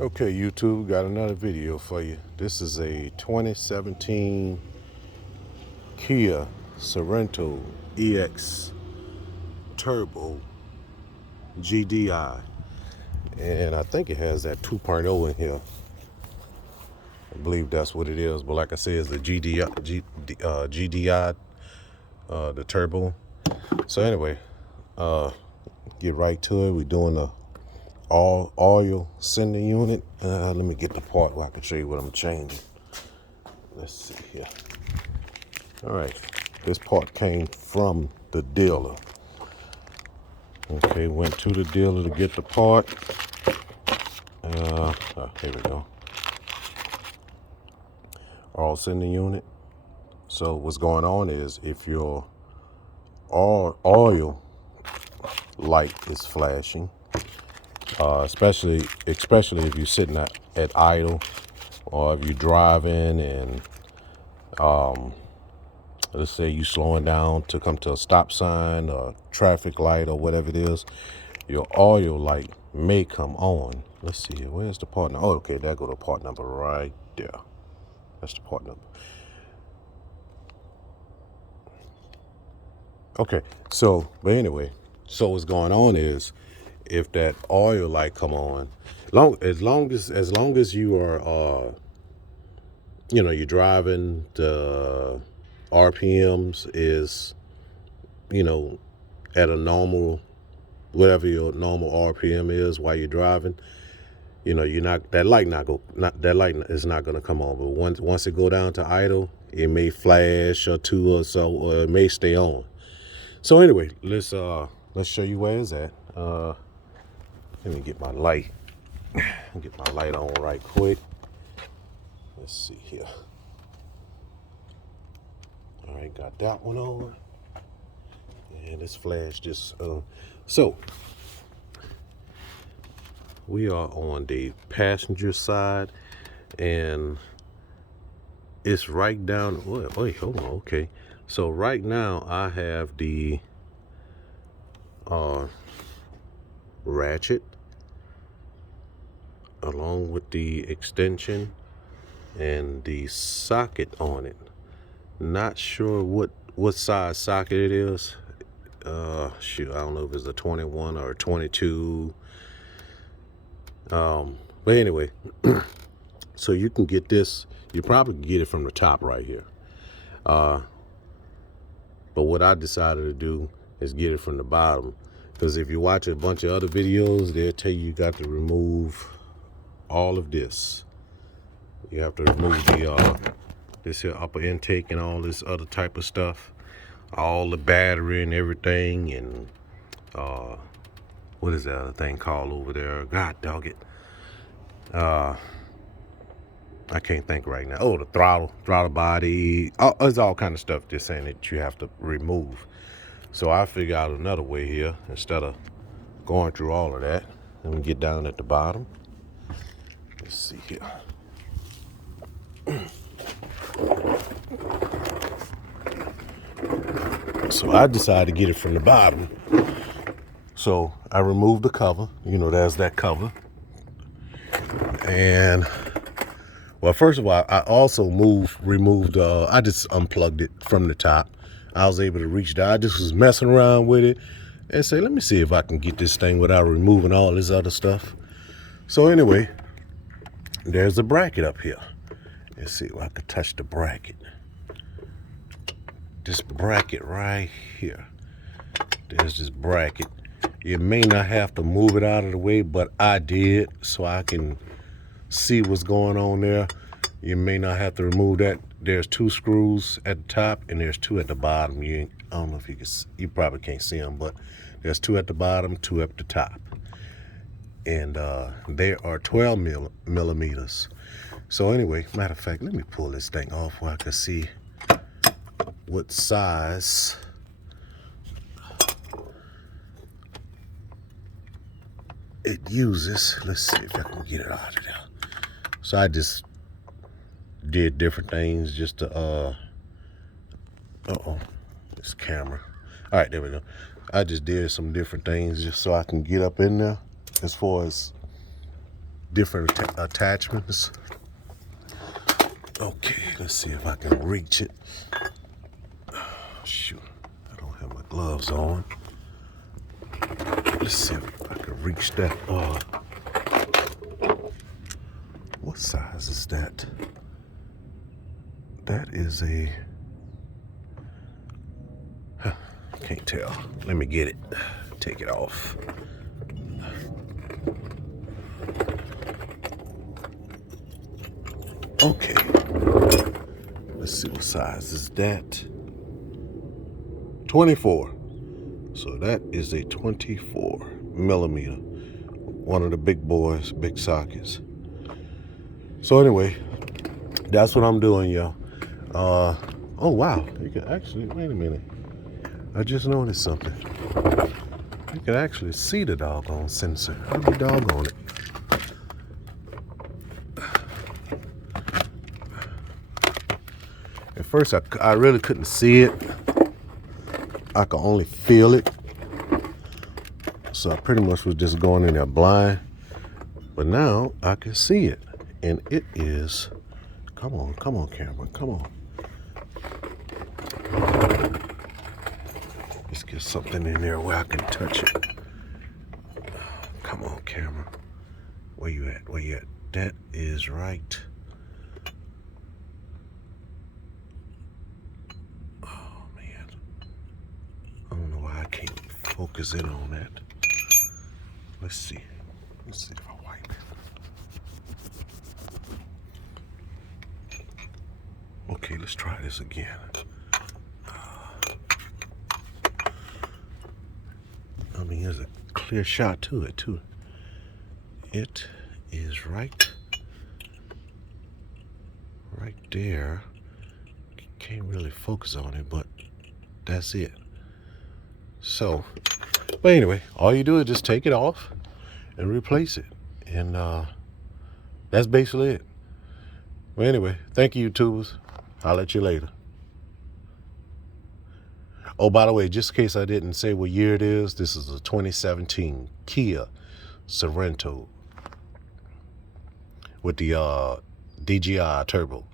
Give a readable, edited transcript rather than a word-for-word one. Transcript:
Okay, YouTube, got another video for you. This is a 2017 Kia Sorento EX Turbo GDI. And I think it has that 2.0 in here. I believe that's what it is. But like I said, it's the GDI, the turbo. So anyway, get right to it. We're doing the all oil sending unit. Let me get the part where I can show you what I'm changing. Let's see here. All right, this part came from the dealer. Okay, went to the dealer to get the part. Here we go. All sending unit. So what's going on is if your oil light is flashing, especially if you're sitting at idle, or if you're driving and let's say you slowing down to come to a stop sign or traffic light or whatever it is, your oil light may come on. Let's see here. Where's the part number? Oh, okay, there go the part number right there. That's the part number. Okay, so, but anyway, so what's going on is if that oil light come on, as long as you are, you're driving, the RPMs is, at a normal, whatever your normal RPM is while you're driving, you're not, that light is not going to come on. But once it go down to idle, it may flash or two or so, or it may stay on. So anyway, let's show you where it's at. Let me get my light. Get my light on right quick. Let's see here. All right, got that one on. And let's flash this. So we are on the passenger side, and it's right down. Wait, hold on. Okay, so right now I have the ratchet along with the extension and the socket on it. Not sure what size socket it is. Shoot, I don't know if it's a 21 or a 22. But anyway, so you can get this. You probably can get it from the top right here. But what I decided to do is get it from the bottom, because if you watch a bunch of other videos, they'll tell you got to remove all of this. You have to remove the this here upper intake and all this other type of stuff, all the battery and everything, and what is that other thing called over there? God dog it. I can't think right now. Oh, the throttle body. There's all kind of stuff just saying that you have to remove. So I figured out another way here instead of going through all of that. Let me get down at the bottom. Let's see here. So I decided to get it from the bottom. So I removed the cover. There's that cover. And well, first of all, I also removed. I just unplugged it from the top. I was able to reach down. I just was messing around with it and say, let me see if I can get this thing without removing all this other stuff. So anyway, there's a bracket up here. Let's see if I can touch the bracket. This bracket right here. There's this bracket. You may not have to move it out of the way, but I did so I can see what's going on there. You may not have to remove that. There's 2 screws at the top and there's 2 at the bottom. I don't know if you can. You probably can't see them, but there's 2 at the bottom, 2 at the top, and they are 12 millimeters. So anyway, matter of fact, let me pull this thing off where I can see what size it uses. Let's see if I can get it out of there. So I just did different things just to this camera. All right, there we go. I just did some different things just so I can get up in there as far as different attachments. Okay, let's see if I can reach it. Shoot, I don't have my gloves on. Let's see if I can reach that. What size is that? That is a... Can't tell. Let me get it. Take it off. Okay. Let's see what size is that. 24. So that is a 24 millimeter. One of the big boys, big sockets. So anyway, that's what I'm doing, y'all. Oh wow, you can actually, wait a minute. I just noticed something. You can actually see the doggone sensor. I'll be doggone it. At first, I really couldn't see it. I could only feel it. So I pretty much was just going in there blind. But now I can see it. And it is, come on, camera, come on. Let's get something in there where I can touch it. Come on, camera. Where you at? Where you at? That is right. Oh, man. I don't know why I can't focus in on that. Let's see. Let's see if I wipe it. Okay, let's try this again. I mean, there's a clear shot to it, too. It is right there. Can't really focus on it, but that's it. So, but anyway, all you do is just take it off and replace it. And that's basically it. Well, anyway, thank you, YouTubers. I'll let you later. Oh, by the way, just in case I didn't say what year it is, this is a 2017 Kia Sorento with the DGI turbo.